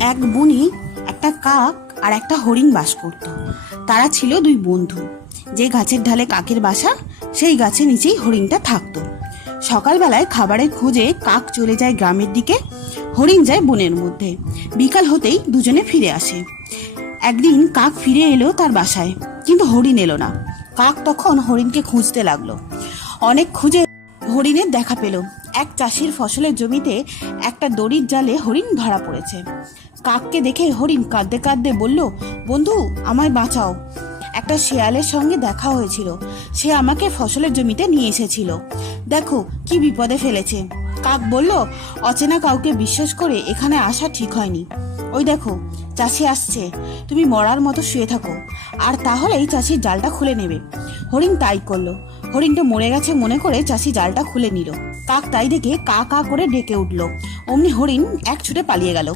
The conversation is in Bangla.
এক বনে একটা কাক আর একটা হরিণ বাস করত। তারা ছিল দুই বন্ধু। যে গাছের ঢালে কাকের বাসা, সেই গাছের নিচেই হরিণটা থাকতো। সকালবেলায় খাবারের খোঁজে কাক চলে যায় গ্রামের দিকে, হরিণ যায় বনের মধ্যে। বিকাল হতেই দুজনে ফিরে আসে। একদিন কাক ফিরে এলো তার বাসায়, কিন্তু হরিণ এলো না। কাক তখন হরিণকে খুঁজতে লাগলো। অনেক খুঁজে হরিণের দেখা পেল। এক চাষির ফসলের জমিতে একটা দড়ির জালে হরিণ ধরা পড়েছে। কাককে দেখে হরিণ কাঁদতে কাঁদতে বলল, বন্ধু, আমায় বাঁচাও। একটা শেয়ালের সঙ্গে দেখা হয়েছিল, সে আমাকে ফসলের জমিতে নিয়ে এসেছিল। দেখো কি বিপদে ফেলেছে। কাক বলল, অচেনা কাউকে বিশ্বাস করে এখানে আসা ঠিক হয়নি। ওই দেখো, চাষি আসছে, তুমি মরার মতো শুয়ে থাকো, আর তাহলেই চাষির জালটা খুলে নেবে। হরিণ তাই করলো। হরিণটা মরে গেছে মনে করে চাষি জালটা খুলে নিল। কাক তাই দেখে কা কা করে ডেকে উঠল। অমনি হরিণ এক ছুটে পালিয়ে গেল।